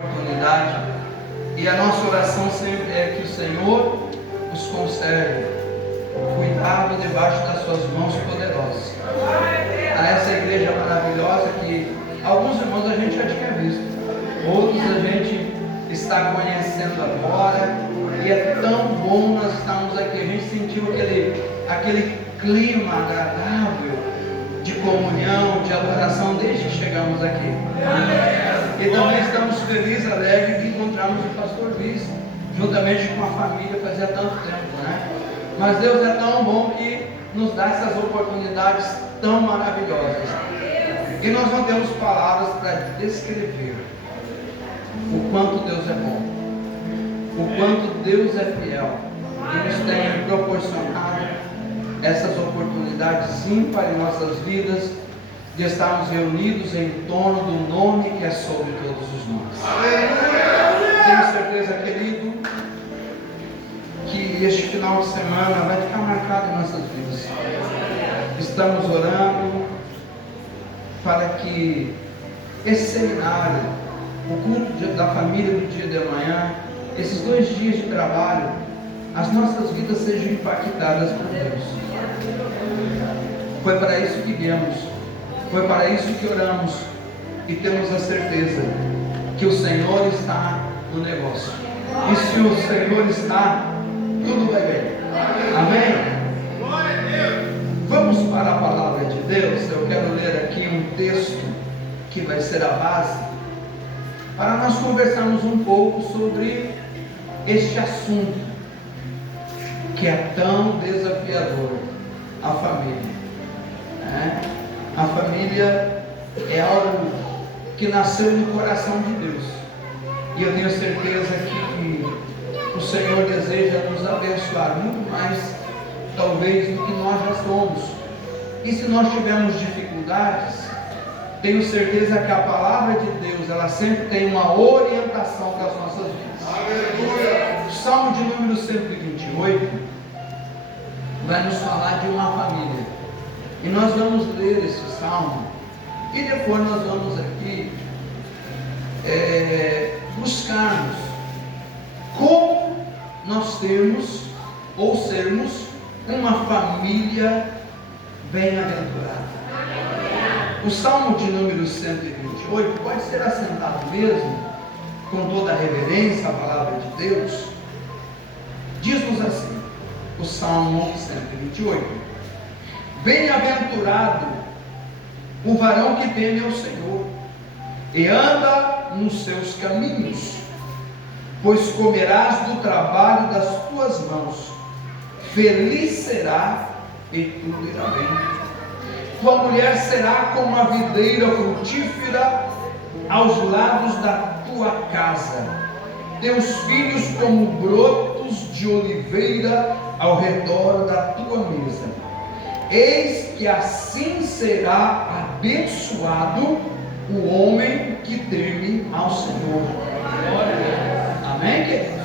oportunidade, e a nossa oração sempre é que o Senhor nos conserve cuidado debaixo das suas mãos poderosas. A essa igreja maravilhosa que alguns irmãos a gente já tinha visto, outros a gente está conhecendo agora, e é tão bom nós estarmos aqui. A gente sentiu aquele clima agradável de comunhão, de adoração desde que chegamos aqui. E também estamos felizes, alegres de encontrarmos o pastor Luiz, juntamente com a família, fazia tanto tempo, né? Mas Deus é tão bom que nos dá essas oportunidades tão maravilhosas. E nós não temos palavras para descrever o quanto Deus é bom, o quanto Deus é fiel, e nos tem proporcionado essas oportunidades ímpares em nossas vidas, de estarmos reunidos em torno do nome que é sobre todos os nomes. Tenho certeza, querido, que este final de semana vai ficar marcado em nossas vidas. Estamos orando para que esse seminário, o culto da família do dia de amanhã, esses 2 dias de trabalho, as nossas vidas sejam impactadas por Deus. Foi para isso que viemos, foi para isso que oramos, e temos a certeza que o Senhor está no negócio. E se o Senhor está, tudo vai bem. Amém? Vamos para a palavra de Deus. Eu quero ler aqui um texto que vai ser a base para nós conversarmos um pouco sobre este assunto que é tão desafiador, a família. A família é algo que nasceu no coração de Deus, e eu tenho certeza que o Senhor deseja nos abençoar muito mais, talvez, do que nós já somos. E se nós tivermos dificuldades, tenho certeza que a palavra de Deus, ela sempre tem uma orientação para as nossas vidas. Aleluia! O Salmo de número 128 vai nos falar de uma família, e nós vamos ler esse salmo, e depois nós vamos aqui buscarmos como nós termos ou sermos uma família bem-aventurada. O Salmo de número 128 pode ser assentado mesmo, com toda a reverência à palavra de Deus. Diz-nos assim, o Salmo 128: Bem-aventurado o varão que teme ao Senhor e anda nos seus caminhos, pois comerás do trabalho das tuas mãos, feliz será e tudo irá bem. Tua mulher será como a videira frutífera aos lados da tua casa, teus filhos como brotos de oliveira ao redor da tua mesa. Eis que assim será abençoado o homem que teme ao Senhor. Amém, queridos?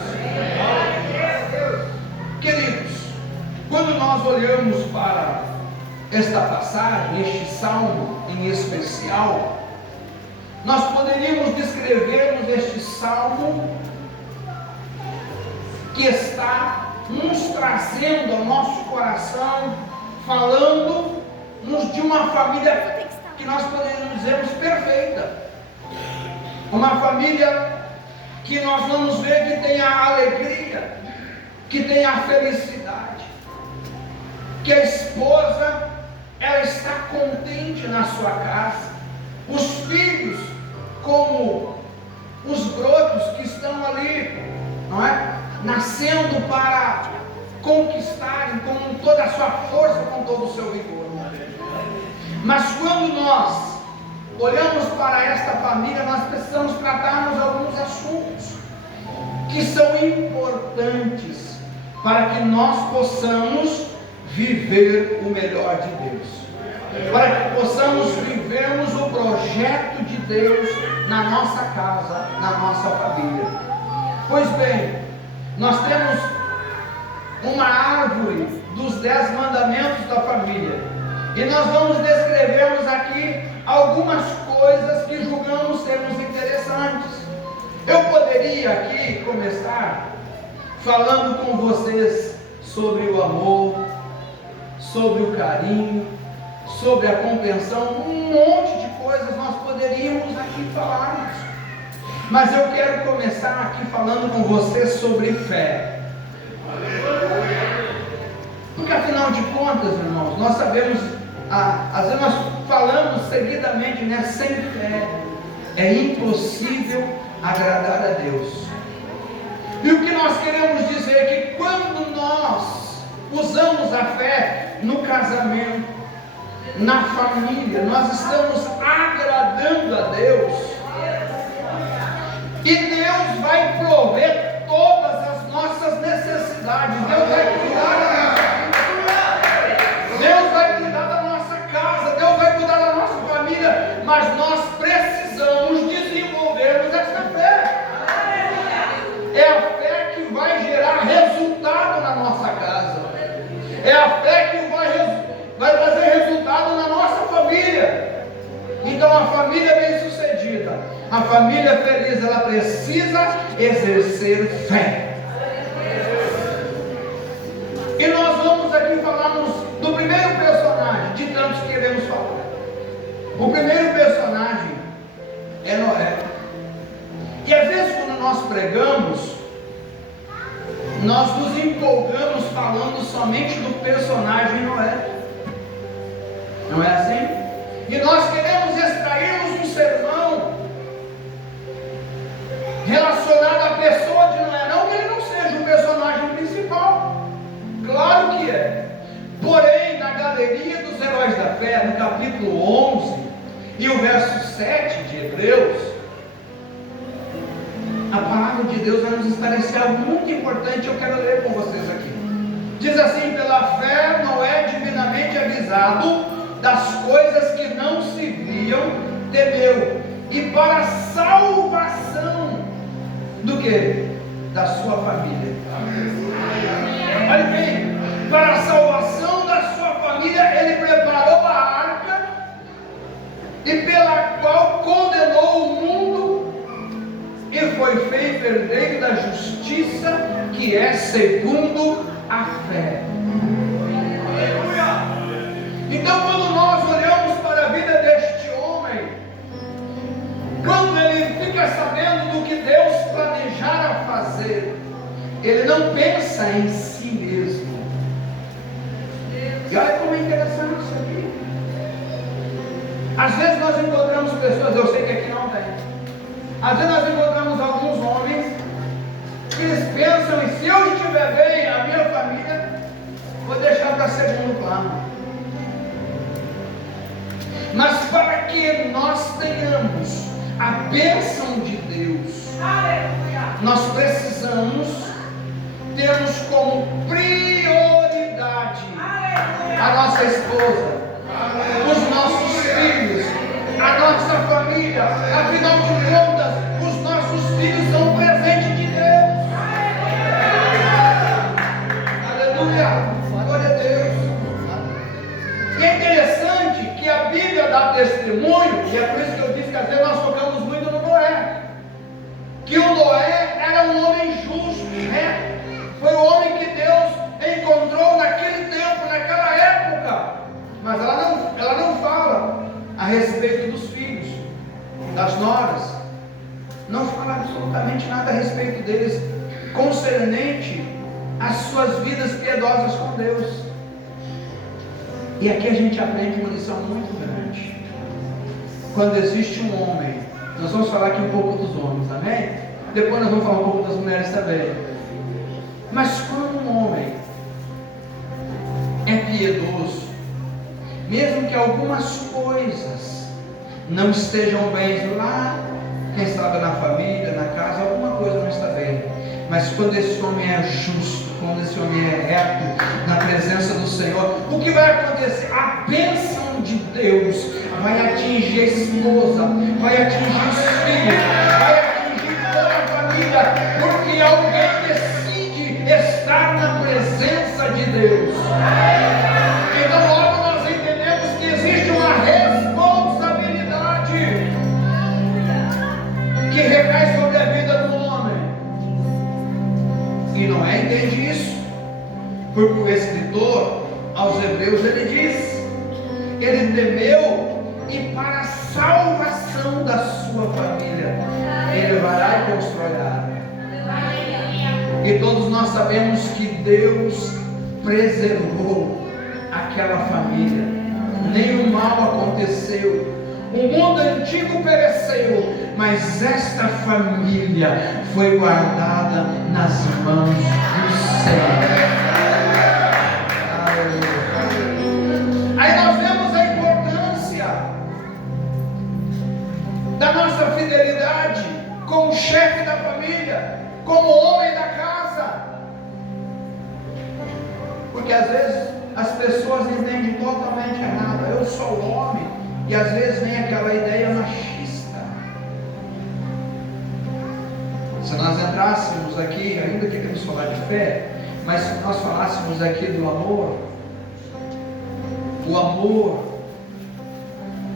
Queridos, quando nós olhamos para esta passagem, este salmo em especial, nós poderíamos descrevermos este salmo que está nos trazendo ao nosso coração, falando-nos de uma família que nós poderíamos dizer perfeita, uma família que nós vamos ver que tem a alegria, que tem a felicidade, que a esposa, ela está contente na sua casa, os filhos como os brotos que estão ali, não é? Nascendo para conquistarem com toda a sua força, com todo o seu vigor. Mas quando nós olhamos para esta família, nós precisamos tratarmos alguns assuntos que são importantes para que nós possamos viver o melhor de Deus, para que possamos vivermos o projeto de Deus na nossa casa, na nossa família. Pois bem, nós temos uma árvore dos 10 mandamentos da família, e nós vamos descrevermos aqui algumas coisas que julgamos sermos interessantes. poderia aqui começar falando com vocês sobre o amor, sobre o carinho, sobre a compreensão, um monte de coisas nós poderíamos aqui falarmos. Mas eu quero começar aqui falando com vocês sobre fé. Porque afinal de contas, irmãos, nós sabemos, às vezes nós falamos seguidamente, né? Sem fé é impossível agradar a Deus. E o que nós queremos dizer é que quando nós usamos a fé no casamento, na família, nós estamos agradando a Deus, e Deus vai prover todas as nossas necessidades. Deus vai cuidar da nossa vida, Deus vai cuidar da nossa casa, Deus vai cuidar da nossa família, mas nós precisamos desenvolvermos essa fé. É a fé que vai gerar resultado na nossa casa, é a fé que vai trazer resultado na nossa família. Então a família bem-sucedida, a família feliz, ela precisa exercer fé. E nós vamos aqui falarmos do primeiro personagem, de tantos que queremos falar. O primeiro personagem é Noé. E às vezes quando nós pregamos, nós nos empolgamos falando somente do personagem Noé. Não é assim? E nós queremos extrairmos um sermão relacionado à pessoa de Noé. Não que ele não seja o personagem principal, claro que é. Porém, na galeria dos heróis da fé, no capítulo 11 e o verso 7 de Hebreus, a palavra de Deus vai nos esclarecer algo muito importante. Eu quero ler com vocês aqui. Diz assim: pela fé Noé, divinamente avisado das coisas que não se viam, temeu, e para a salvação do que? Da sua família. Olha bem, para a salvação da sua família, ele preparou a arca, e pela qual condenou o mundo, e foi feito herdeiro da justiça, que é segundo a fé. Então, quando nós olhamos para a vida deste homem, quando ele fica sabendo do que Deus planejara fazer, ele não pensa em si mesmo. E olha como é interessante isso aqui. Às vezes nós encontramos pessoas, eu sei que aqui não tem, às vezes nós encontramos alguns homens que eles pensam em: se eu estiver bem, a minha família, vou deixar para segundo plano. Mas para que nós tenhamos a bênção de Deus, nós precisamos termos como prioridade a nossa esposa, os nossos filhos, a nossa família. Afinal de contas, os nossos filhos são presente de Deus. Aleluia, glória a Deus. E é interessante que a Bíblia dá testemunho, e é por isso que eu disse que às vezes nós focamos muito no Noé, que o Noé era um homem justo, né? Foi o homem que Deus encontrou naquele tempo, naquela época. Mas ela não fala a respeito dos filhos, das noras, não fala absolutamente nada a respeito deles concernente às suas vidas piedosas com Deus. E aqui a gente aprende uma lição muito grande. Quando existe um homem, nós vamos falar aqui um pouco dos homens, amém? Depois nós vamos falar um pouco das mulheres também. Mas quando um homem é piedoso, mesmo que algumas coisas não estejam bem lá, quem sabe na família, na casa, alguma coisa não está bem, mas quando esse homem é justo, quando esse homem é reto na presença do Senhor, o que vai acontecer? A bênção de Deus vai atingir a esposa, vai atingir os filhos, vai atingir toda a família, porque alguém decide estar na presença de Deus. Então logo nós entendemos que existe uma responsabilidade que recai sobre a vida do homem. Porque o escritor aos Hebreus ele diz: ele temeu e para a salvação da sua família ele vai lá e constrói a arca. E todos nós sabemos que Deus preservou aquela família, nenhum mal aconteceu, o mundo antigo pereceu, mas esta família foi guardada nas mãos do Senhor. Aí nós vemos a importância da nossa fidelidade como chefe da família, como homem da casa, porque às vezes as pessoas entendem totalmente errado. Eu sou homem, e às vezes vem aquela ideia machista. Se nós entrássemos aqui, ainda que queremos falar de fé, mas se nós falássemos aqui do amor, o amor,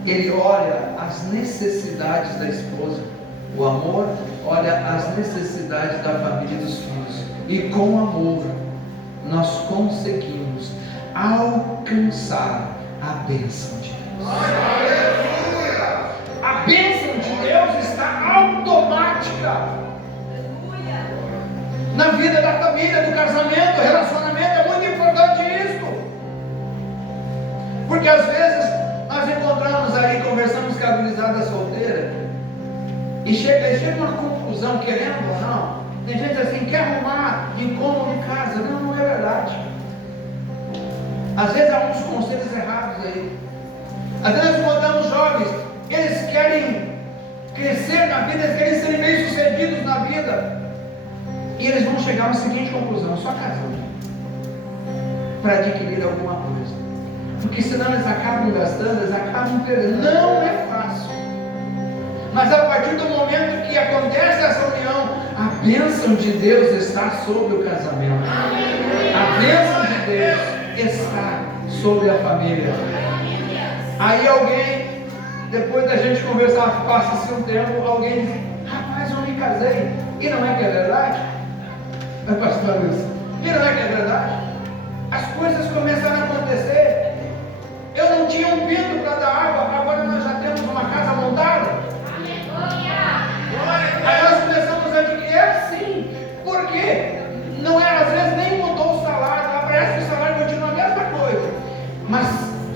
ele olha as necessidades da esposa, o amor olha as necessidades da família e dos filhos, e com amor nós conseguimos alcançar a bênção de Deus. A bênção de Deus está automática na vida da família, do casamento, relacionamento. É muito importante isso, porque às vezes nós encontramos aí, conversamos com a gurizada solteira, e chega uma conclusão, querendo ou não. Tem gente assim, quer arrumar incômodo em casa. Não, não é verdade. Às vezes há uns conselhos errados aí. Às vezes nós encontramos jovens, eles querem crescer na vida, eles querem ser bem-sucedidos na vida, e eles vão chegar à seguinte conclusão: só casando para adquirir alguma coisa, porque senão eles acabam gastando, eles acabam perdendo. Não é fácil. Mas a partir do momento que acontece essa união, a bênção de Deus está sobre o casamento. A bênção de Deus está sobre a família. Aí alguém, depois da gente conversar, passa-se um tempo, alguém diz: rapaz, eu me casei. E não é que é verdade? É pastor Luiz. E não é que é verdade? As coisas começaram a acontecer. Eu não tinha um pinto para dar água, agora nós já temos uma casa montada. Aí nós começamos a adquirir assim. Por quê? Não é, às vezes nem mudou o salário, parece que o salário continua a mesma coisa. Mas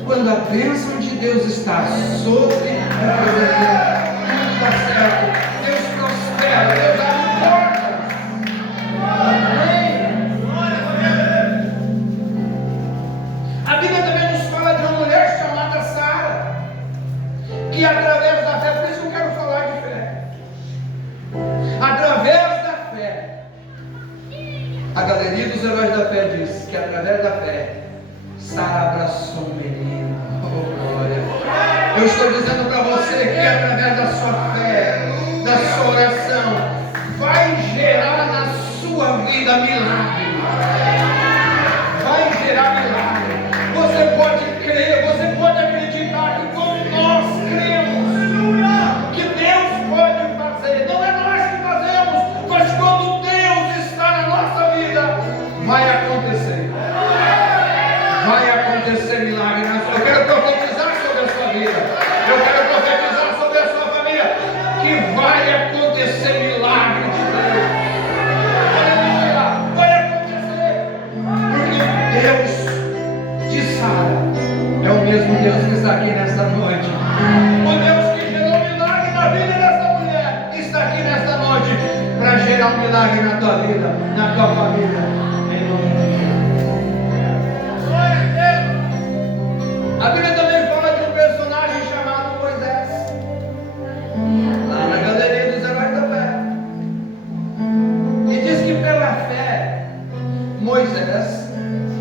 quando a bênção de Deus está sobre a casa, tudo está certo. Deus prospera, Deus abre portas. Amém. A Bíblia também nos fala de uma mulher chamada Sara, que através da fé, por isso que eu quero falar de fé. Através da fé, a galeria dos heróis da fé diz que através da fé, Sara abraçou um menino. Oh, glória. Eu estou dizendo para você que através da sua fé, da sua oração, vai gerar na sua vida milagre. Vai gerar milagre. Você pode crer, você pode acreditar que quando nós cremos que Deus pode fazer, não é nós que fazemos, mas quando Deus está na nossa vida, vai acontecer. Vai acontecer milagre. Eu quero profetizar sobre a sua vida. Eu quero profetizar sobre a sua família, que vai acontecer milagre de Deus. Aleluia! Vai acontecer. Porque Deus de Sara é o mesmo Deus que está aqui nesta noite. O Deus que gerou milagre na vida dessa mulher está aqui nesta noite para gerar um milagre na tua vida, na tua família. Em nome de Deus. A Bíblia também fala de um personagem chamado Moisés, lá na galeria dos heróis da fé. E diz que pela fé, Moisés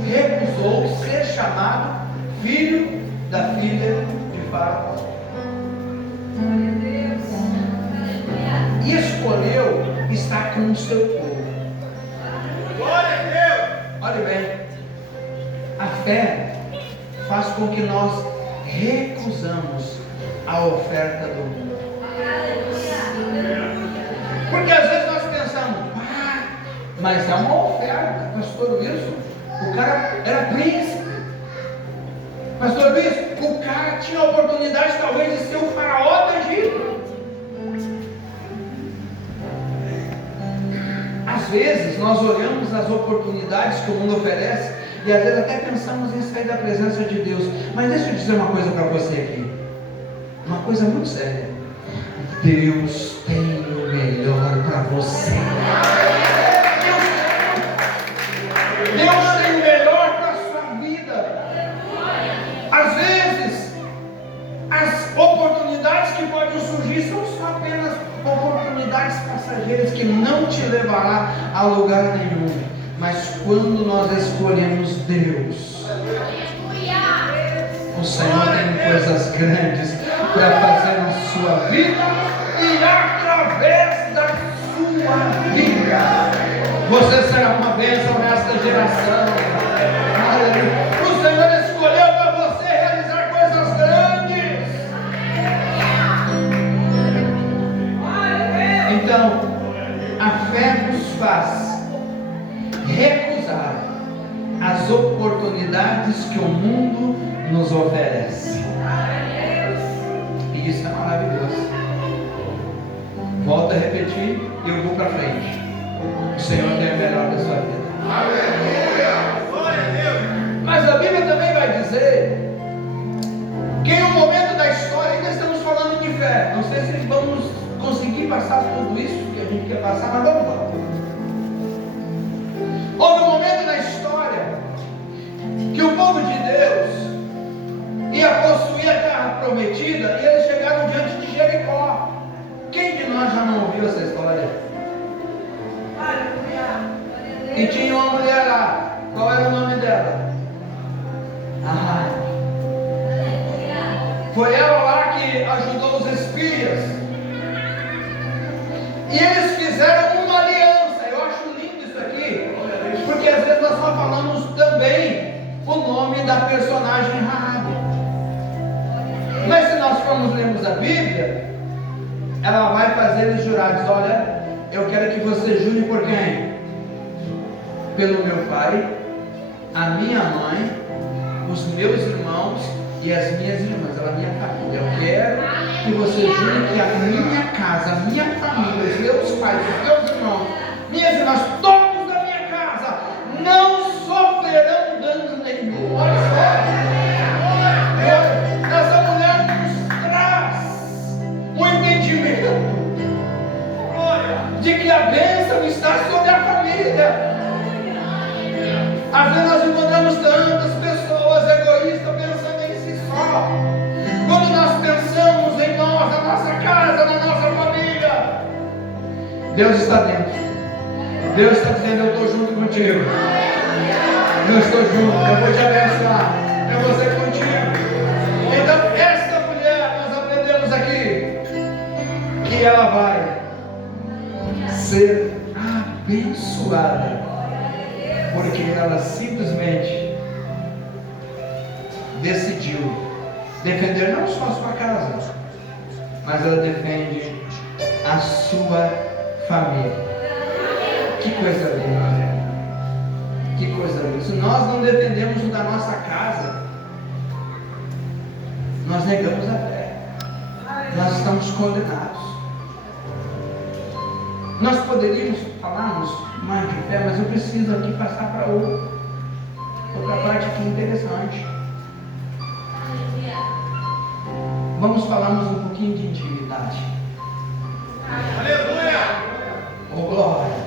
recusou ser chamado filho da filha de Faraó. E escolheu estar com o seu povo. Glória a Deus! Olhe bem, a fé faz com que nós recusamos a oferta do mundo. Porque às vezes nós pensamos: mas é uma oferta, pastor Wilson, O cara era príncipe. Pastor Luiz, o cara tinha a oportunidade talvez de ser o faraó do Egito. Às vezes nós olhamos as oportunidades que o mundo oferece e às vezes até pensamos em sair da presença de Deus. Mas deixa eu dizer uma coisa para você aqui. Uma coisa muito séria. Deus tem o melhor para você. Deus tem o melhor para a sua vida. Às vezes, as oportunidades que podem surgir são só apenas oportunidades passageiras que não te levará a lugar nenhum. Mas quando nós escolhemos Deus, o Senhor tem coisas grandes para fazer na sua vida e através da sua vida. Você será uma bênção nesta geração. Aleluia. O Senhor escolheu para você realizar coisas grandes. Então, a fé nos faz recusar as oportunidades que o mundo nos oferece. E isso é maravilhoso. Volto a repetir e eu vou para frente. O Senhor tem o melhor da sua vida. Mas a Bíblia também vai dizer que em um momento da história, ainda estamos falando de fé. Não sei se vamos conseguir passar tudo isso que a gente quer passar, mas vamos lá. Houve um momento da história que o povo de Deus ia possuir a terra prometida e eles chegaram diante de Jericó. Quem de nós já não ouviu essa história? E tinha uma mulher lá. Qual era o nome dela? Foi ela lá que ajudou os espias. E eles fizeram uma aliança. Eu acho lindo isso aqui, porque às vezes nós só falamos também o nome da personagem Raabe. Mas se nós formos lermos a Bíblia, ela vai fazer eles jurar. Diz: olha, eu quero que você jure por quem? Pelo meu pai, a minha mãe, os meus irmãos e as minhas irmãs, a minha família. Eu quero que você jure que a minha casa, a minha família, os meus pais, os meus irmãos, minhas irmãs, todos da minha casa não sofrerão dano nenhum. Olha só, essa mulher nos traz um entendimento de que a bênção está sobre a família. Às vezes nós encontramos tantas pessoas egoístas pensando em si só. Quando nós pensamos em nós, na nossa casa, na nossa família, Deus está dentro. Deus está dizendo: eu estou junto contigo. Eu estou junto, eu vou te abençoar, eu vou ser contigo. Então esta mulher, nós aprendemos aqui que ela vai ser abençoada, porque ela simplesmente decidiu defender não só a sua casa, mas ela defende a sua família. Que coisa linda! Que coisa linda! Se nós não defendemos o da nossa casa, nós negamos a fé. Nós estamos condenados. Nós poderíamos falarmos mais de fé, mas eu preciso aqui passar para outra parte aqui interessante. Vamos falarmos um pouquinho de intimidade. Aleluia! Oh, glória!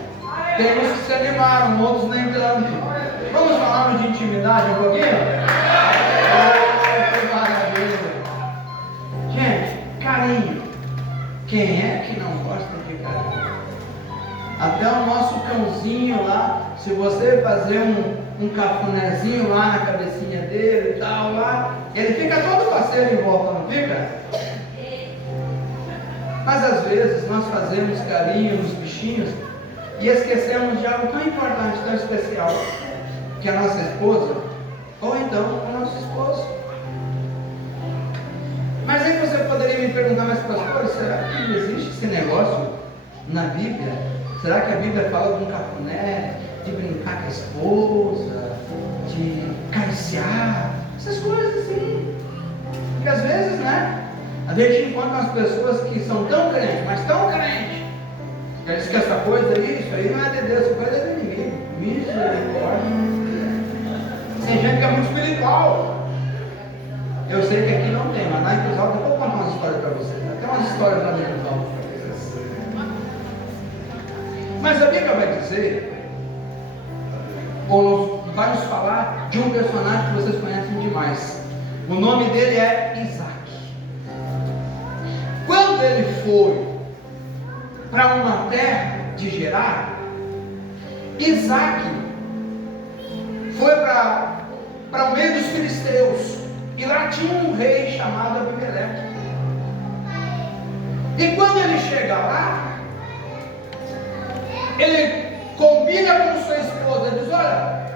Temos que se animar, outros nem tanto. Vamos falarmos de intimidade um pouquinho? Oh, que maravilha! Gente, carinho. Quem é que não gosta de carinho? Até o nosso cãozinho lá, se você fazer um cafunézinho lá na cabecinha dele e tal lá, ele fica todo parceiro em volta, não fica? Mas às vezes nós fazemos carinho nos bichinhos e esquecemos de algo tão importante, tão especial, que é a nossa esposa, ou então o nosso esposo. Mas aí você poderia me perguntar: mas pastor, será que existe esse negócio na Bíblia? Será que a Bíblia fala de um cafuné? de brincar com a esposa, de acariciar, essas coisas assim. Porque às vezes, né, a gente encontra umas pessoas que são tão crentes, mas tão crentes, que eles que essa coisa aí, isso aí não é de Deus, essa coisa é do inimigo. Misericórdia. Tem gente que é muito espiritual. Eu sei que aqui não tem, mas na Cruz Alta eu vou contar uma história para vocês. Tem umas histórias lá na Cruz Alta. Mas a Bíblia vai dizer, ou vai nos falar de um personagem que vocês conhecem demais. O nome dele é Isaac. Quando ele foi para uma terra de Gerar, Isaac foi para o meio dos filisteus, e lá tinha um rei chamado Abimeleque. E quando ele chega lá, ele combina com sua esposa, diz: olha,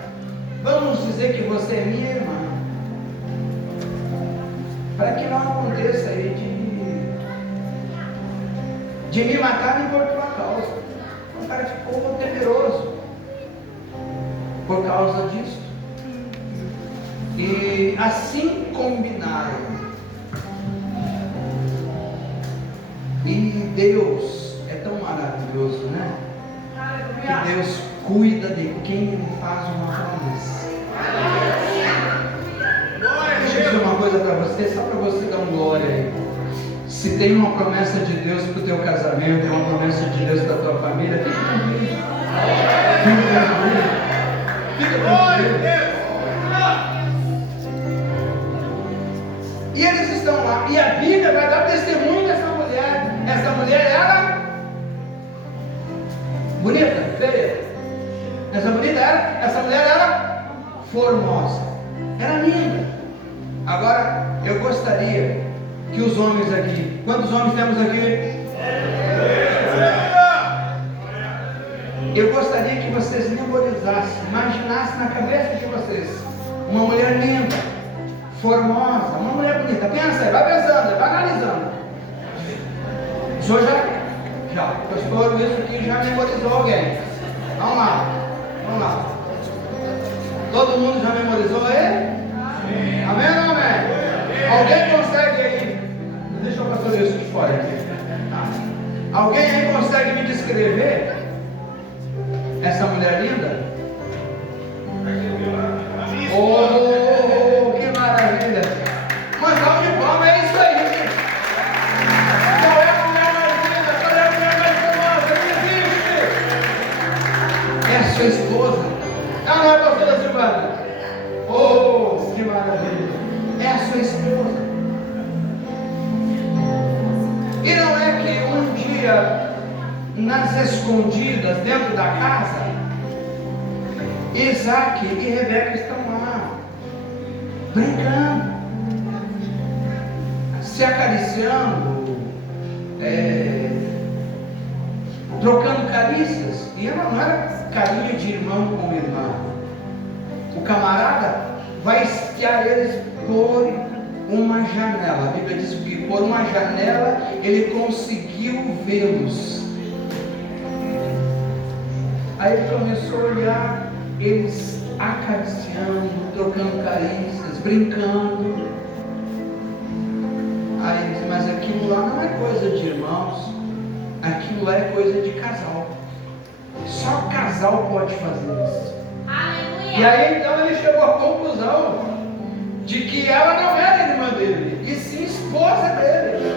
vamos dizer que você é minha irmã, para que não aconteça aí de me matarem por tua causa. O cara ficou temeroso por causa disso. E assim combinaram. E Deus é tão maravilhoso, né? Que Deus cuida de quem Ele faz uma promessa. Deixa eu dizer uma coisa para você, só para você dar um glória aí. Se tem uma promessa de Deus para o teu casamento, tem uma promessa de Deus para a tua família, fica tranquilo. Fica tranquilo. Fica tranquilo. E eles estão lá, e a Bíblia vai dar testemunho dessa mulher. Essa mulher era bonita, feia. Essa mulher era formosa, era linda. Agora, eu gostaria que os homens aqui, quantos homens temos aqui? Eu gostaria que vocês memorizassem, imaginassem na cabeça de vocês uma mulher linda, formosa, uma mulher bonita. Pensa aí, vai pensando, vai analisando. O senhor já, o pastor Luiz aqui já memorizou alguém. Vamos lá. Todo mundo já memorizou ele? Amém ou não amém? Alguém consegue aí? Deixa o pastor Luiz de fora aqui. Alguém aí consegue me descrever essa mulher linda? Oh, que maravilha! Mandar de palma, é isso aí, gente. Qual é a mulher mais linda? Qual é a mulher mais famosa? Não existe! É a sua esposa. Não é, pastora Silvana? Oh, que maravilha! É a sua esposa. E não é que um dia, nas escondidas, dentro da casa, Isaac e Rebeca estão lá, brincando, se acariciando, trocando carícias. E não era carinho de irmão com irmã. O camarada vai espiar eles por uma janela. A Bíblia diz que por uma janela ele conseguiu vê-los. Aí ele começou a olhar eles acariciando, trocando carícias, brincando. Aí ele disse: mas aquilo lá não é coisa de irmãos, aquilo lá é coisa de casal. Só casal pode fazer isso. Aleluia. E aí então ele chegou à conclusão de que ela não era irmã dele, e sim esposa dele.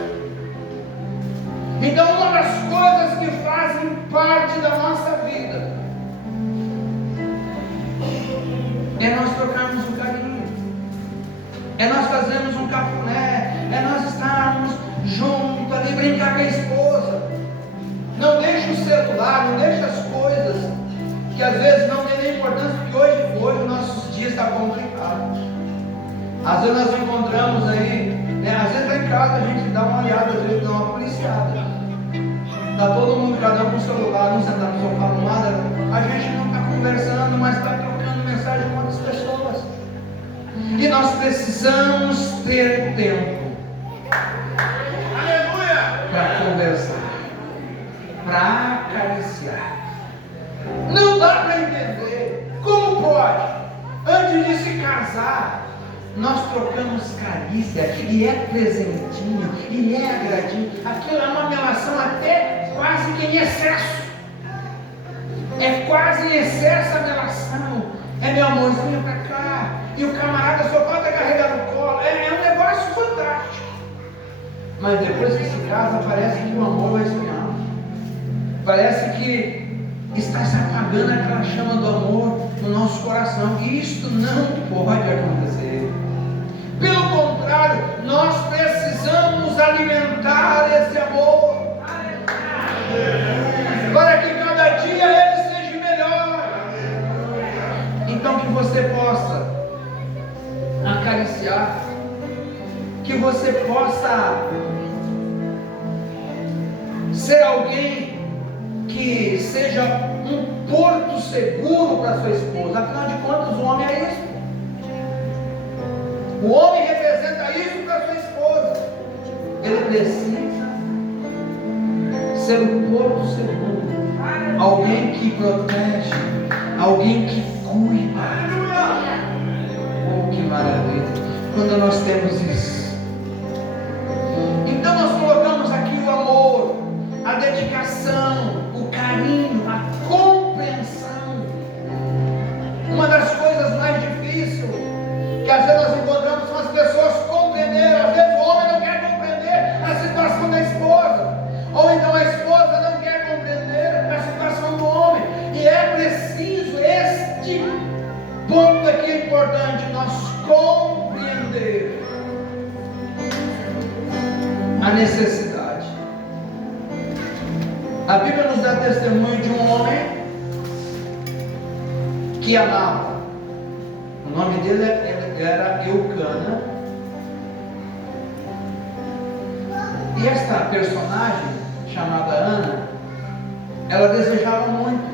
Então uma das coisas que fazem parte da nossa vida é nós trocarmos um carinho, é nós fazermos um cafuné, é nós estarmos juntos ali, brincar com a esposa. Não deixe o celular, não deixe as coisas que às vezes não tem nem importância, porque hoje nossos dias está complicado. Às vezes nós encontramos aí, né, às vezes lá em casa a gente dá uma olhada, às vezes dá uma policiada. Está todo mundo, cada um com o celular, um sentado no sofá, no nada. A gente não está conversando, mas está trocando mensagem com outras pessoas. E nós precisamos ter tempo para conversar, para acariciar. Não dá para entender dizer, como pode? Antes de se casar, nós trocamos carícia, e é presentinho, e é agradinho. Aquilo é uma relação até quase que em excesso. É quase em excesso a relação. É meu amorzinho pra cá, e o camarada só pode carregar no colo. É um negócio fantástico. Mas depois que se casa, parece que o amor vai esfriando. Parece que está se apagando aquela chama do amor no nosso coração. E isso não pode acontecer. Pelo contrário, nós precisamos alimentar esse amor, para que cada dia ele seja melhor. Então que você possa acariciar, que você possa ser alguém que seja um porto seguro para sua esposa. Afinal de contas, o homem é isso. O homem representa isso para sua esposa. Ele precisa ser um porto seguro, alguém que protege, alguém que cuida. Oh, que maravilha! Quando nós temos isso, então nós colocamos aqui o amor, a dedicação, o carinho, a compreensão. Uma das coisas mais difíceis que às vezes nós encontramos são as pessoas compreenderem. Às vezes o homem não quer compreender a situação da esposa, ou então a esposa não quer compreender a situação do homem. E é preciso, este ponto aqui é importante, nós compreender a necessidade. A Bíblia nos dá testemunho de um homem que amava. O nome dele era Eucana. E esta personagem, chamada Ana, ela desejava muito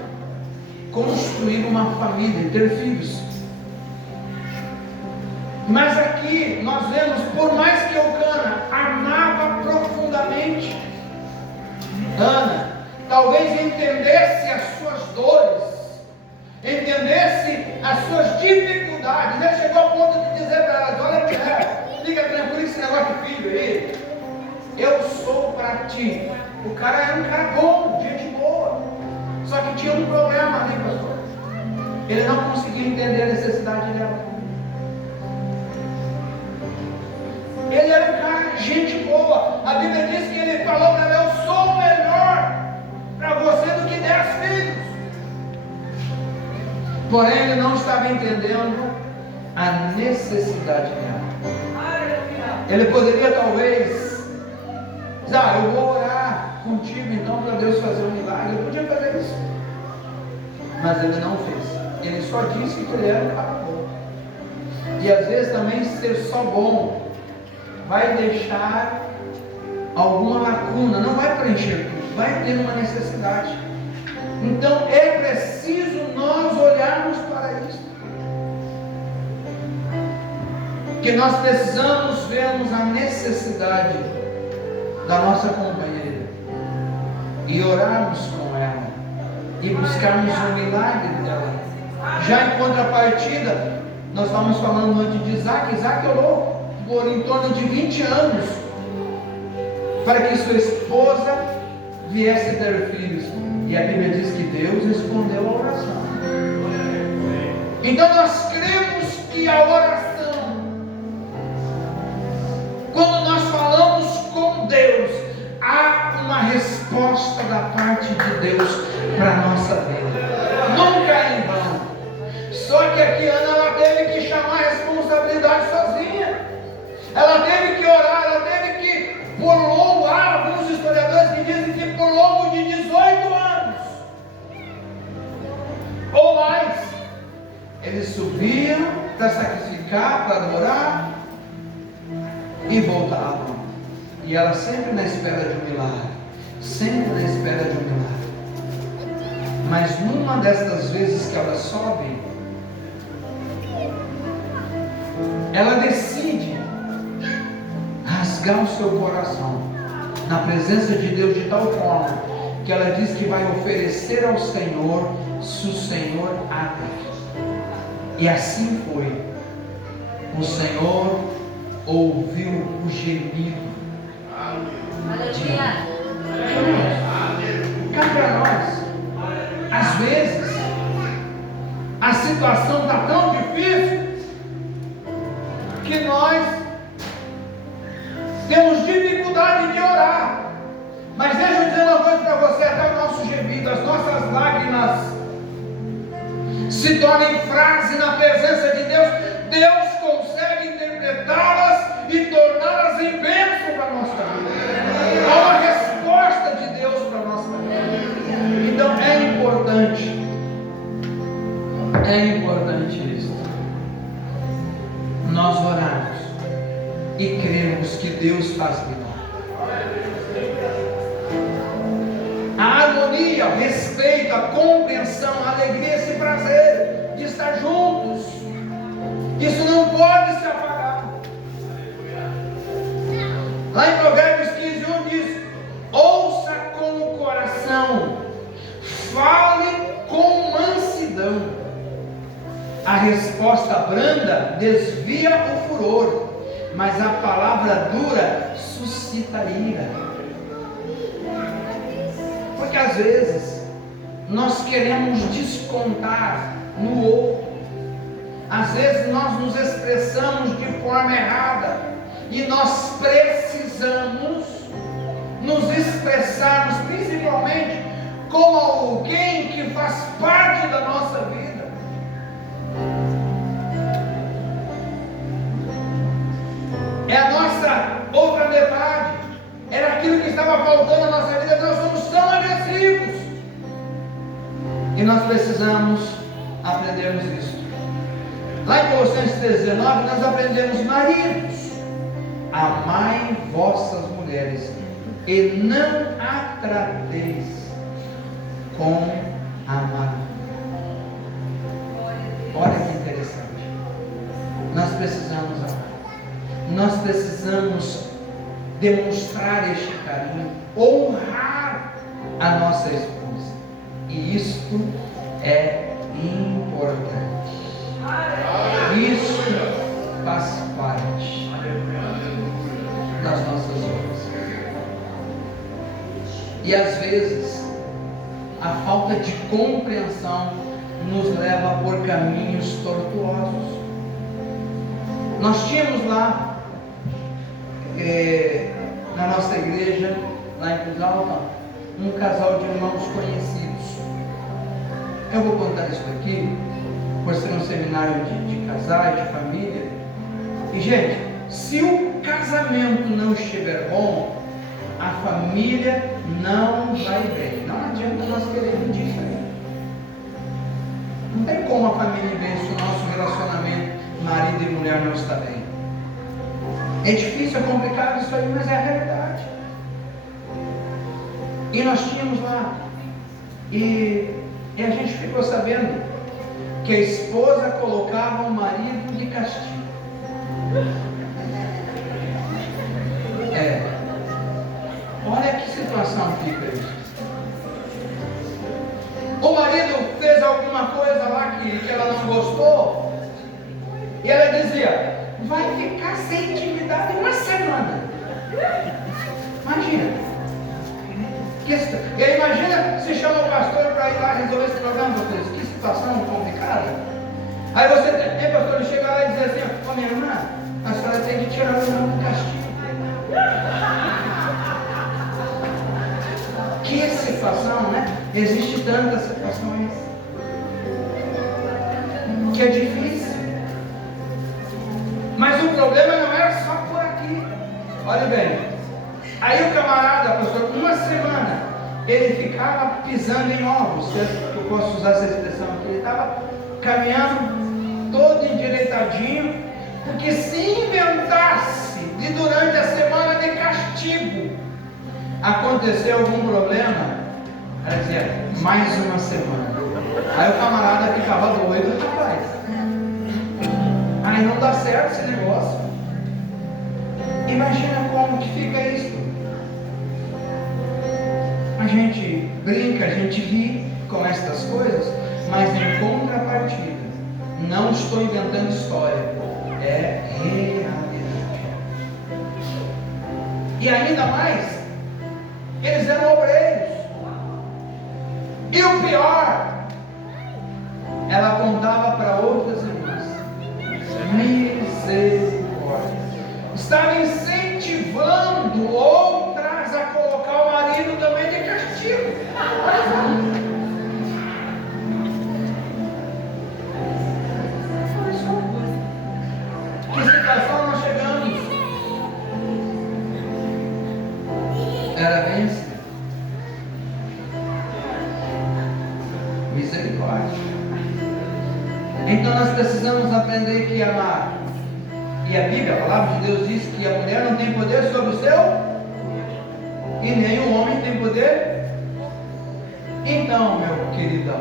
construir uma família, ter filhos. Mas aqui nós vemos, por mais que Eucana amava profundamente Ana, talvez entendesse as suas dores, entendesse as suas dificuldades. Ele chegou ao ponto de dizer para elas: olha, mulher, fica tranquilo esse negócio de filho aí, eu sou para ti. O cara era um cara bom, gente boa, só que tinha um problema ali, pastor. Ele não conseguia entender a necessidade dela. Ele era um cara, gente boa. A Bíblia diz que ele falou para ela: eu sou melhor para você do que 10 filhos. Porém, ele não estava entendendo a necessidade dela. Ele poderia talvez dizer: eu vou orar contigo então para Deus fazer um milagre. Ele podia fazer isso, mas ele não fez. Ele só disse que ele era um cara bom. E às vezes também ser só bom vai deixar alguma lacuna, não vai preencher tudo, vai ter uma necessidade. Então é preciso nós olharmos para isso, que nós precisamos vermos a necessidade da nossa companheira e orarmos com ela e buscarmos o milagre dela. Já em contrapartida, nós estamos falando antes de Isaac. Isaac orou por em torno de 20 anos para que sua esposa viesse ter filhos, e a Bíblia diz que Deus respondeu a oração. Então nós cremos que a oração, quando nós falamos com Deus, há uma resposta da parte de Deus para a nossa vida, nunca é em vão. Só que aqui Ana, ela teve que chamar a responsabilidade sozinha. Ela teve que orar, ela teve que, por longo, há alguns historiadores que dizem que por longo de 18 anos ou mais, eles subiam para sacrificar, para adorar e voltavam. E ela sempre na espera de um milagre, sempre na espera de um milagre. Mas numa destas vezes que ela sobe, ela decide rasgar o seu coração na presença de Deus de tal forma que ela diz que vai oferecer ao Senhor, se o Senhor a der. E assim foi. O Senhor ouviu o gemido. Aleluia. Cabe a nós. Às vezes, a situação está tão difícil que nós temos dificuldade de orar. Mas deixa eu dizer uma coisa para você, até o nosso gemido, as nossas lágrimas se tornem frase na presença de Deus. Deus consegue interpretá-las e torná-las em bênção para a nossa vida. Há uma resposta de Deus para a nossa vida. Então é importante isso. Nós orarmos e cremos que Deus faz milagres. A harmonia, o respeito, a compreensão, a alegria, esse prazer de estar juntos. Isso não pode se apagar. Lá em Provérbios 15:1 diz: ouça com o coração, fale com mansidão. A resposta branda desvia o furor, mas a palavra dura suscita ira. Porque às vezes nós queremos descontar no outro. Às vezes nós nos expressamos de forma errada. E nós precisamos nos expressarmos principalmente como alguém que faz parte da nossa vida. É a nossa outra metade. Era aquilo que estava faltando na nossa vida. Nós somos tão agressivos. E nós precisamos aprendermos isso. Lá em Colossenses 3:19 nós aprendemos: maridos, amai vossas mulheres e não a trateis com amargura. Olha que interessante. Nós precisamos amar. Nós precisamos demonstrar este carinho, honrar a nossa esposa. E isto é importante. Isso faz parte das nossas vidas. E às vezes a falta de compreensão nos leva por caminhos tortuosos. Nós tínhamos lá na nossa igreja, lá em Cruz Alta, um casal de irmãos conhecidos. Eu vou contar isso aqui, por ser um seminário de casais, de família. E gente, se o casamento não estiver bom, a família não vai bem. Não adianta nós querermos disso aí. Não tem como a família ir bem se o nosso relacionamento marido e mulher não está bem. É difícil, é complicado isso aí, mas é a realidade. E nós tínhamos lá, e a gente ficou sabendo que a esposa colocava o marido de castigo. Olha que situação fica isso. O marido fez alguma coisa lá que ela não gostou, e ela dizia: vai ficar sem intimidade uma semana. Imagina. E aí imagina se chama o pastor para ir lá resolver esse problema, vocês. Que situação complicada. Aí você, pastor, ele chega lá e diz assim: ô minha irmã, a senhora tem que tirar o irmão do castigo. Que situação, né? Existem tantas situações que é difícil. Mas o problema não era só por aqui. Olha bem. Aí o camarada, pastor, uma semana, ele ficava pisando em ovos. Se eu posso usar essa expressão aqui. Ele estava caminhando todo endireitadinho, porque se inventasse de durante a semana de castigo acontecer algum problema, ela dizia: mais uma semana. Aí o camarada ficava doido, rapaz. Aí não dá certo esse negócio. Imagina como que fica isso. A gente brinca, a gente ri com estas coisas, mas em contrapartida, não estou inventando história, é realidade. E ainda mais, eles eram obreiros. E o pior, ela apontava para outras irmãs. Misericórdia. Estava incentivando outras a colocar o marido também de castigo. Que situação nós chegamos? Era bem assim. Misericórdia. Então nós precisamos aprender que amar. E a Bíblia, a palavra de Deus diz que a mulher não tem poder sobre o seu, e nem o homem tem poder. Então, meu queridão,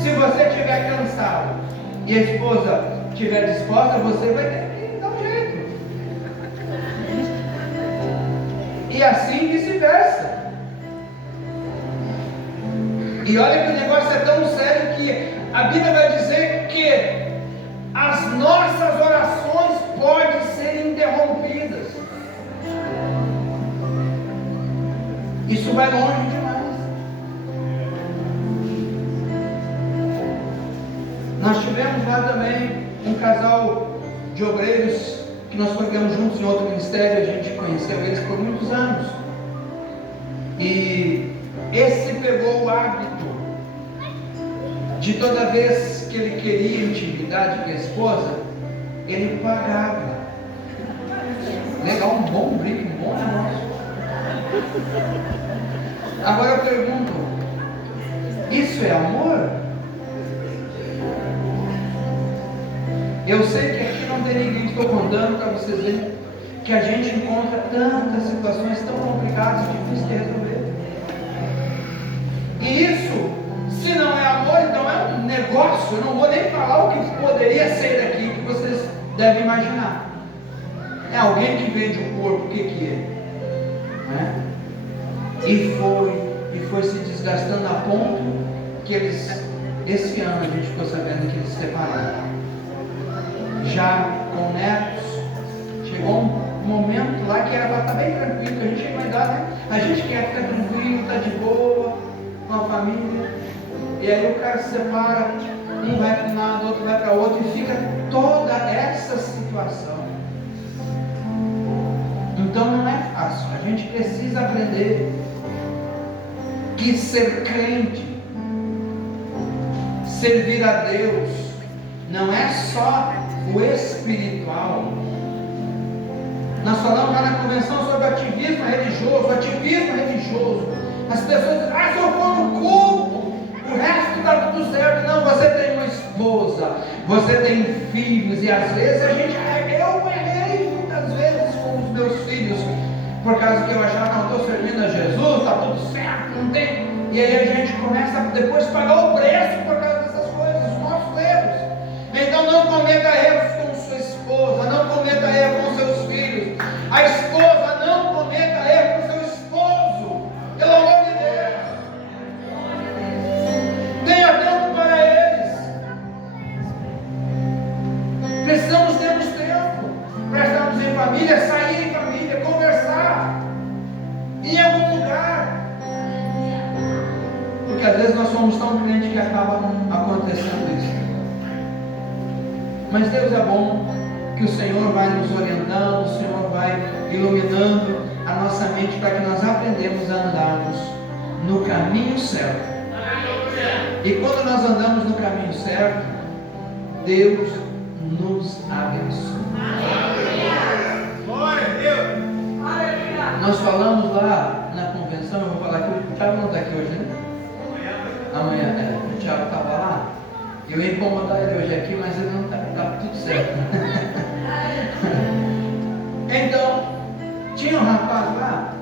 se você estiver cansado e a esposa estiver disposta, você vai ter que dar um jeito. E assim vice-versa. E olha que o negócio é tão sério que a Bíblia vai dizer que as nossas orações podem ser interrompidas. Isso vai longe demais. Nós tivemos lá também um casal de obreiros que nós trabalhamos juntos em outro ministério, a gente conheceu eles por muitos anos. E esse pegou o hábito de toda vez que ele queria intimidade com a esposa, ele pagava. Legal, um bom brinco, um bom negócio. Agora eu pergunto, isso é amor? Eu sei que aqui não tem ninguém, estou contando para vocês verem que a gente encontra tantas situações tão complicadas e difíceis de resolver. E isso, se não é amor, então é um negócio. Eu não vou nem falar o que poderia ser aqui, que vocês devem imaginar. É alguém que vende o corpo, o que é? Né? E foi se desgastando a ponto que eles, esse ano a gente ficou sabendo que eles se separaram. Já com netos, chegou um momento lá que era para estar bem tranquilo, que a gente chega uma idade, né? A gente quer ficar tranquilo, tá de boa, com a família, e aí o cara se separa, um vai para um lado, outro vai para outro, e fica toda essa situação. Então não é fácil, a gente precisa aprender que ser crente, servir a Deus, não é só o espiritual. Nós falamos lá na convenção sobre ativismo religioso. As pessoas dizem, se eu for no culto, o resto está tudo certo. Não, você tem uma esposa, você tem filhos, e às vezes eu errei muitas vezes com os meus filhos, por causa que eu achava, não, estou servindo a Jesus, está tudo certo, não tem. E aí a gente começa depois a pagar o preço por causa dessas coisas, os nossos erros. Então não cometa erros com sua esposa, não cometa erros com seus filhos. A esposa não cometa erros com seu esposo, pelo amor de Deus. Tenha tempo para eles. Precisamos termos tempo para estarmos em família, sair em família, conversar em algum lugar. Porque às vezes nós somos tão crentes que acaba acontecendo isso. Mas Deus é bom, que o Senhor vai nos orientando, o Senhor vai iluminando a nossa mente para que nós aprendamos a andarmos no caminho certo. E quando nós andamos no caminho certo, Deus nos abençoa. Nós falamos lá na convenção, eu vou falar que o Thiago não está aqui hoje, né? Amanhã, o Thiago estava lá. Eu ia incomodar ele hoje aqui, mas ele não está tudo certo. Então, tinha um rapaz lá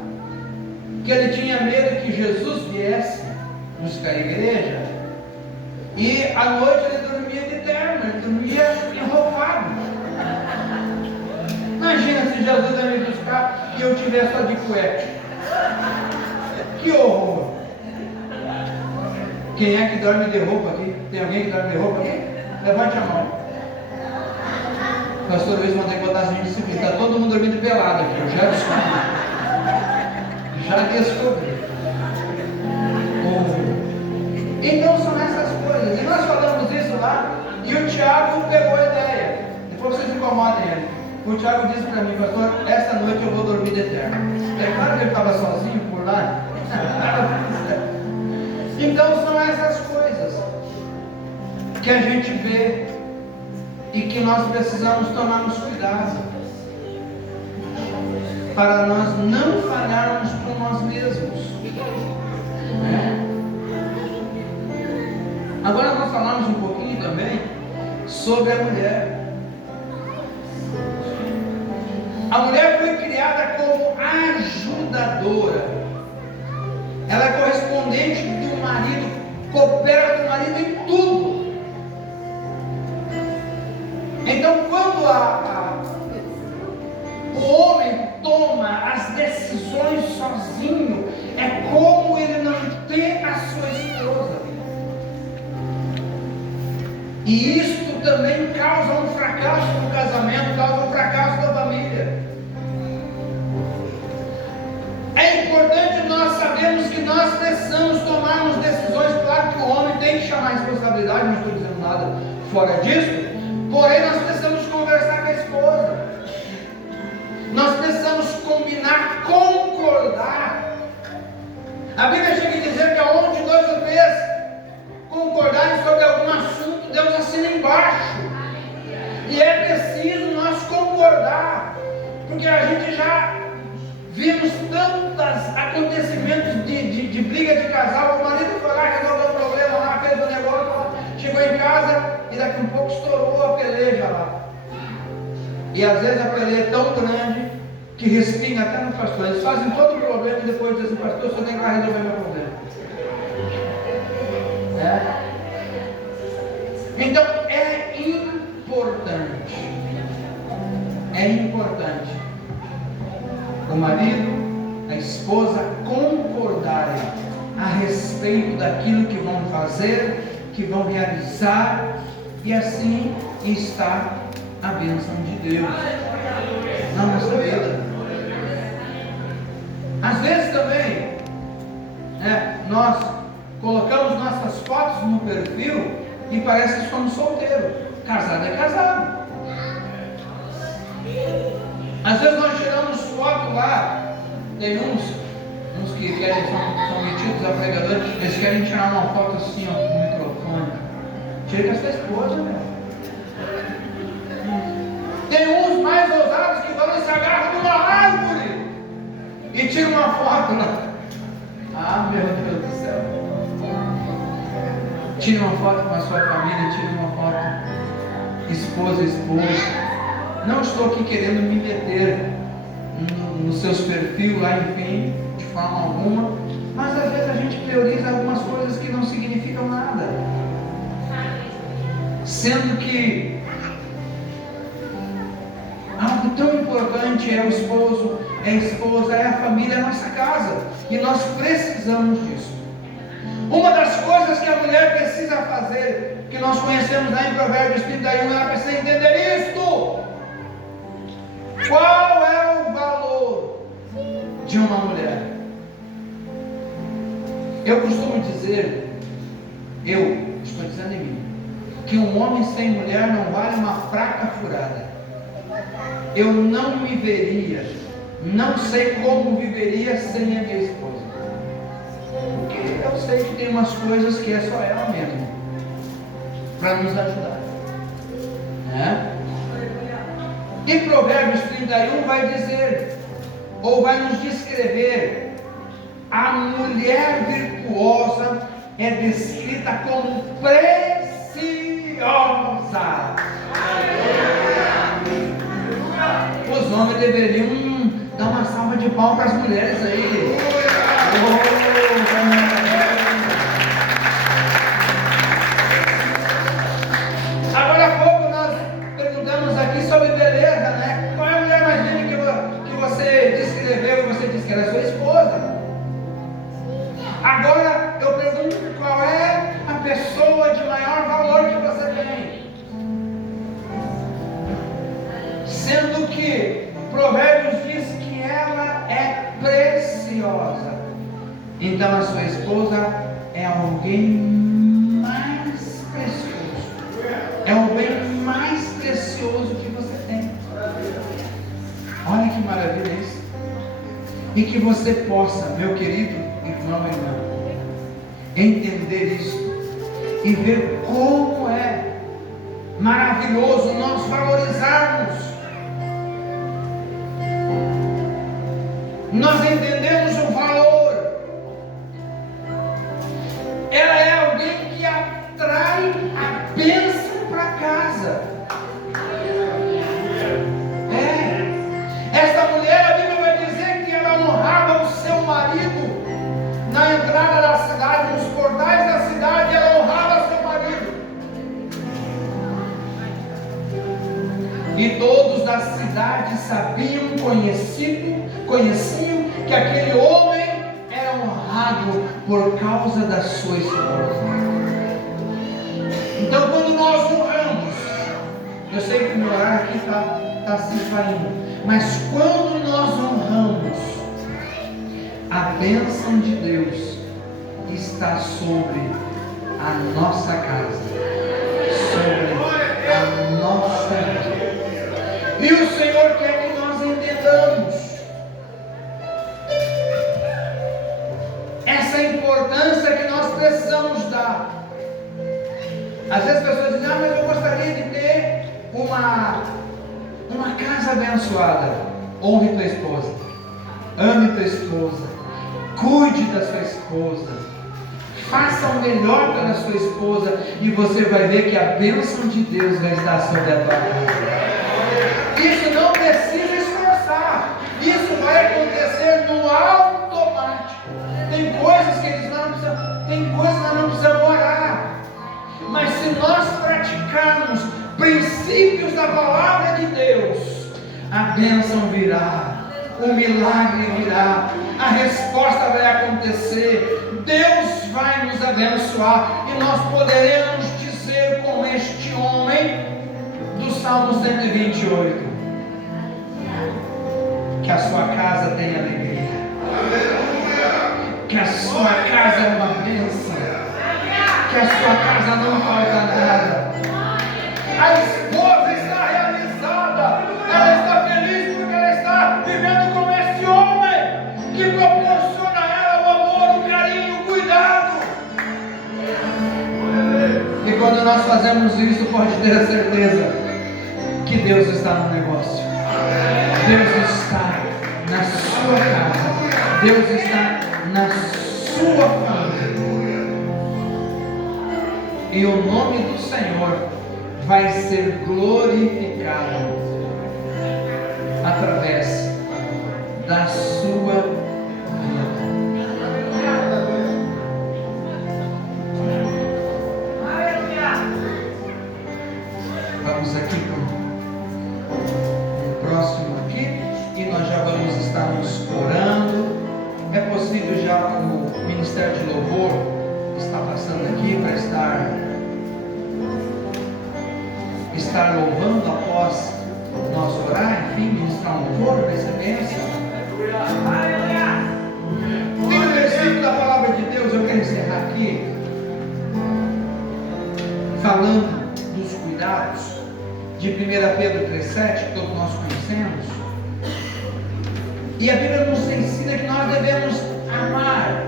que ele tinha medo que Jesus viesse buscar a igreja, e à noite ele dormia de terno, ele dormia enroupado. Imagina se Jesus ia me buscar e eu tivesse só de cueca. Que horror! Quem é que dorme de roupa aqui? Tem alguém que dorme de roupa aqui? Levante a mão. Pastor Luiz, vão ter que botar a gente disciplina. Está todo mundo dormindo pelado aqui. Eu já descobri. Já descobri. Então são essas coisas. E nós falamos isso lá. E o Tiago pegou a ideia. Depois vocês incomodem ele. O Tiago disse para mim, pastor, esta noite eu vou dormir de eterno. É claro que ele estava sozinho por lá. Então são essas coisas que a gente vê e que nós precisamos tomarmos cuidado para nós não falharmos por nós mesmos. Agora nós falamos um pouquinho também sobre a mulher. A mulher foi criada como ajudadora. Ela é correspondente do marido, coopera com o marido em tudo. Então, quando o homem toma as decisões sozinho, é como ele não ter a sua esposa. E isto também causa um fracasso no casamento, causa um fracasso na família. É importante nós sabermos que nós precisamos tomarmos decisões. Claro que o homem tem que chamar a responsabilidade, não estou dizendo nada fora disso. Porém, nós precisamos conversar com a esposa. Nós precisamos combinar, concordar. A Bíblia chega a dizer que aonde dois ou três concordarem sobre algum assunto, Deus assina embaixo. E é preciso nós concordar, porque a gente já vimos tantos acontecimentos de briga de casal. O marido foi lá, resolveu o problema lá, fez o negócio, chegou em casa e daqui um pouco estourou a peleja lá. E às vezes a peleja é tão grande que respinga até no pastor. Eles fazem todo o problema e depois dizem, pastor, só tem que resolver meu problema. Então é importante o marido, a esposa concordarem a respeito daquilo que vão fazer, que vão realizar, e assim está a bênção de Deus na nossa vida. Às vezes também nós colocamos nossas fotos no perfil e parece que somos solteiros. Casado é casado. Às vezes nós tiramos foto lá. Tem uns que querem, são metidos a pregadores, eles querem tirar uma foto assim, ó, com o microfone. Tira com a sua esposa, né? Tem uns mais ousados que vão e se agarram numa árvore e tiram uma foto lá. Ah, meu Deus do céu. Tire uma foto com a sua família, tire uma foto esposa. Não estou aqui querendo me meter nos seus perfis lá, enfim, de forma alguma, mas às vezes a gente prioriza algumas coisas que não significam nada, sendo que algo tão importante é o esposo, é a esposa, é a família, é a nossa casa, e nós precisamos disso. Uma das coisas que a mulher precisa fazer, que nós conhecemos lá em Provérbios 31, ela precisa entender isto. Qual é o valor de uma mulher? Eu costumo dizer, eu estou dizendo em mim, que um homem sem mulher não vale uma fraca furada. Eu não me veria, não sei como viveria sem a minha esposa. Porque eu sei que tem umas coisas que é só ela mesma para nos ajudar. E Provérbios 31 vai dizer, ou vai nos descrever, a mulher virtuosa é descrita como preciosa. Os homens deveriam dar uma salva de palmas para as mulheres aí. Agora há pouco nós perguntamos aqui sobre beleza, né? Qual é a mulher mais linda que você descreveu e você disse que era sua esposa? Então a sua esposa é alguém mais precioso. É o bem mais precioso que você tem. Olha que maravilha isso. E que você possa, meu querido irmão e irmã, entender isso e ver como é maravilhoso nós valorizarmos. Nós entendemos o valor. Ela é alguém que atrai a bênção para casa. Esta mulher, a Bíblia vai dizer que ela honrava o seu marido na entrada da cidade, nos portais da cidade, ela honrava seu marido. E todos da cidade sabiam, conheciam que aquele homem era honrado por causa da sua esposa. Então, quando nós honramos, eu sei que o meu horário aqui está se esvaindo, mas quando nós honramos, a bênção de Deus está sobre a nossa casa, sobre a nossa vida. E o Senhor quer que nós entendamos essa importância que nós precisamos dar. Às vezes as pessoas dizem, mas eu gostaria de ter uma casa abençoada. Honre tua esposa, ame tua esposa, cuide da sua esposa, faça o melhor pela sua esposa, e você vai ver que a bênção de Deus vai estar sobre a tua casa. Isso não precisa esforçar, isso vai acontecer no automático. Tem coisas que nós não precisamos orar, mas se nós praticarmos princípios da palavra de Deus, a bênção virá, o milagre virá, a resposta vai acontecer, Deus vai nos abençoar, e nós poderemos dizer com este homem do Salmo 128, que a sua casa tem alegria, que a sua casa é uma bênção, que a sua casa não falta nada. A esposa está realizada, ela está feliz porque ela está vivendo com esse homem que proporciona a ela o amor, o carinho, o cuidado. E quando nós fazemos isso, pode ter a certeza que Deus está no negócio. Deus está na sua casa, Deus está na sua família, e o nome do Senhor vai ser glorificado através da sua vida. Vamos aqui para o próximo aqui, e nós já vamos estar nos orando. É possível já o Ministério de Louvor está passando aqui para estar louvando após nós orar, enfim, ministrar um louvor, vai ser bênção. Tem um versículo da palavra de Deus, eu quero encerrar aqui, falando dos cuidados, de 1 Pedro 3,7, que todos nós conhecemos. E a Bíblia nos ensina que nós devemos amar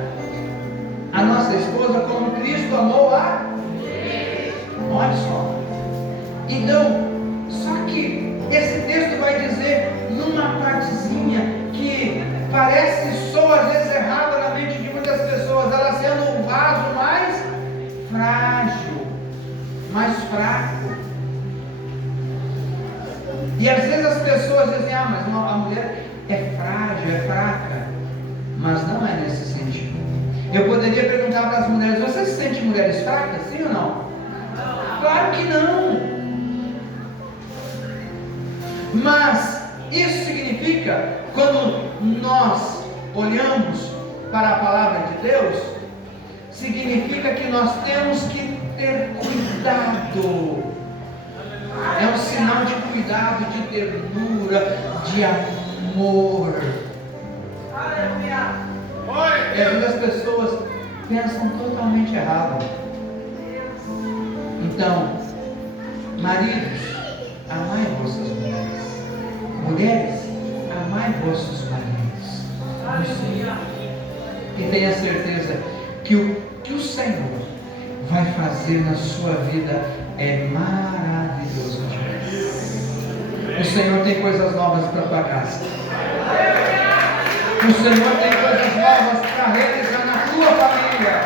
a nossa esposa como Cristo amou a Deus. Olha só. Então, só que esse texto vai dizer numa partezinha que parece só às vezes errada na mente de muitas pessoas, ela sendo um vaso mais frágil, mais fraco. E às vezes as pessoas dizem, mas a mulher é frágil, é fraca, mas não é nesse sentido. Eu poderia perguntar para as mulheres, você se sente mulheres fracas, sim ou não? Claro que não. Mas isso significa, quando nós olhamos para a palavra de Deus, significa que nós temos que ter cuidado. É um sinal de cuidado, de ternura, de amor. E às vezes as pessoas pensam totalmente errado. Então, maridos, amai vossas mulheres. Mulheres, amai vossos maridos. E tenha certeza que o que o Senhor vai fazer na sua vida é maravilhoso demais. O Senhor tem coisas novas para a tua casa. O Senhor tem coisas novas para realizar na tua família.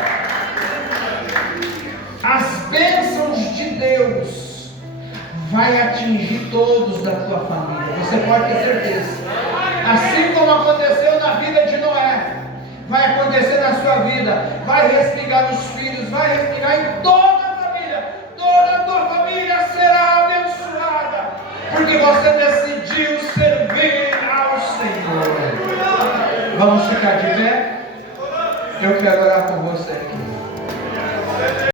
As bênçãos de Deus vai atingir todos da tua família. Você pode ter certeza. Assim como aconteceu na vida de Noé, vai acontecer na sua vida. Vai respingar nos filhos, vai respingar em toda a família. Toda a tua família será abençoada, porque você decidiu servir ao Senhor. Vamos ficar de pé? Eu quero orar com você aqui.